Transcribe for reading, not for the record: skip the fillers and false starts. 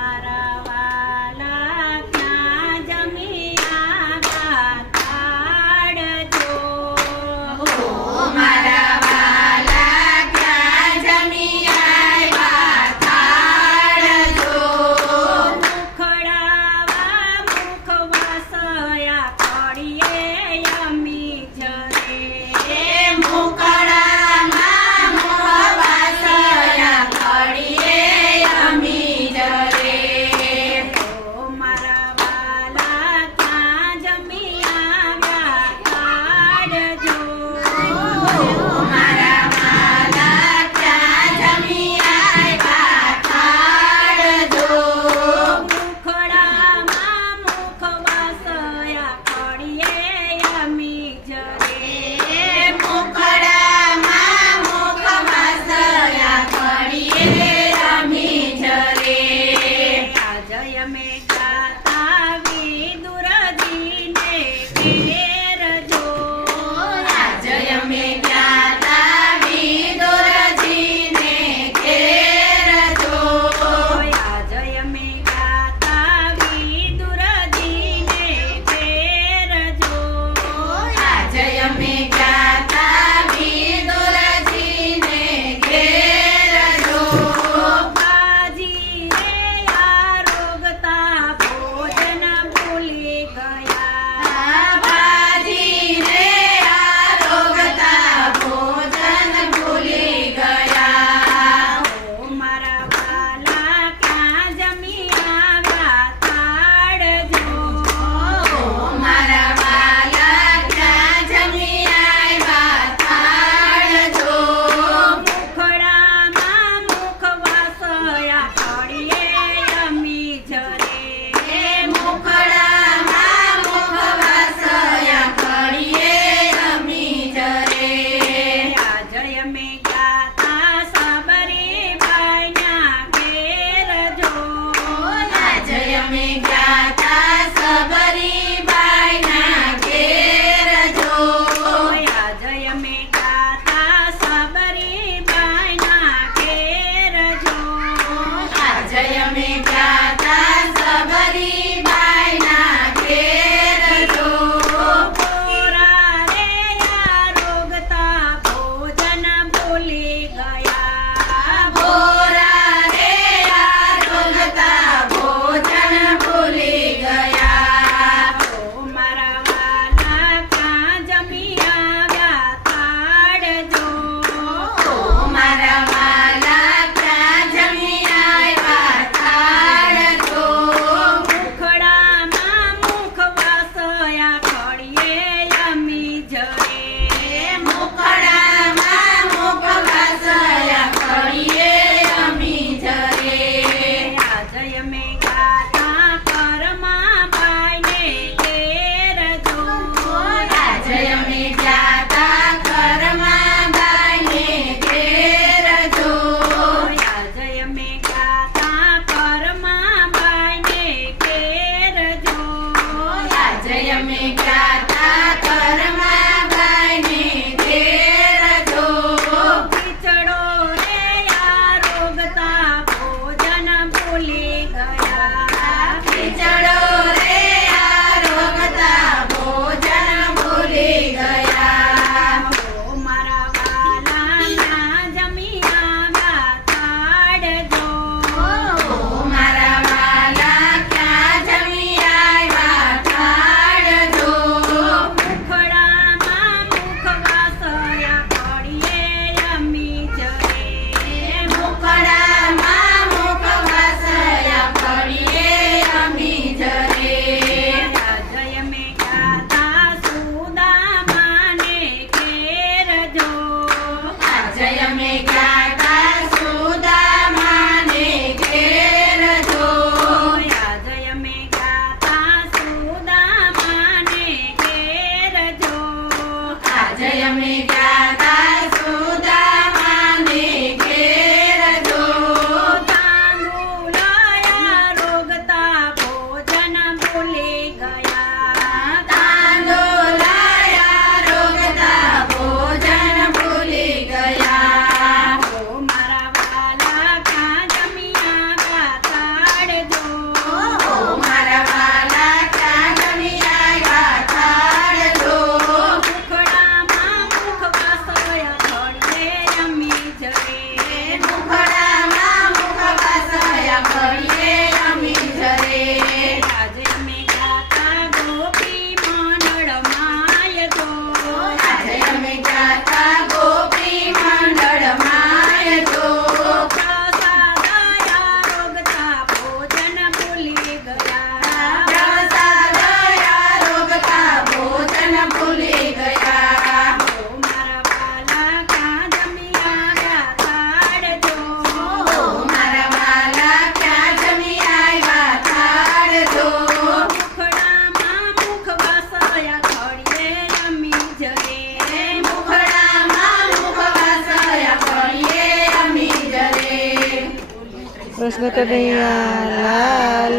મારા વાલા ક્યાં જમી આવ્યા તાડજો. મારા વાલા ક્યાં જમી આવ્યા તાડજો. મુખડાવા મુખવાસયા કડીએ અમી જરે. મુકડામાં મોહવાસયા કડીએ અમી જરે. મારા વાલા ક્યાં જમી આવ્યા તાડજો. મારા વાલા ક્યાં જમી આવ્યા તાડજો. મુખડામાં મુખવાસયા કડીએ અમી જરે. મુકડામાં મોહવાસયા કડીએ અમી જરે. જય મે ગાતા વિદુરજીને ઘેરજો. જય મે જ્ઞાતા વિદુરજીને ઘેરજો. જય મે ગાતા વિદુરજીને ઘેરજો. જય મે જ્ઞાતા વિદુરજીને ઘેરજો. બાજી રે આરોગતા ભોજન ભૂલી ગયા. બાજી રે આરોગતા ભોજન ભૂલી ગયા. મારા વાલા ક્યાં જમી આવ્યા તાડજો. મારા વાલા ક્યાં જમી આવ્યા તાડજો. મુખડામાં મુખવાસયા કડીએ અમી જરે. મુખડામાં મુખવાસયા કડીએ અમી જરે. જય મે ગાતા સબરીબાઈના ઘેરજો. જય મે જ્ઞાતા સબરીબાઈના ઘેરજો. જય મે ગાતા સબરીબાઈના ઘેરજો. જય મે જ્ઞાતા સબરીબાઈના ઘેરજો. પોરા રે આરોગતા ભોજન ભૂલી ગયા. ભોરા રે આરોગતા ભોજન ભૂલી ગયા. મારા વાલા ક્યાં જમી આવ્યા તાડજો. મારા વાલા ક્યાં જમી આવ્યા તાડજો. કૃષ્ણ કનૈયા લાલ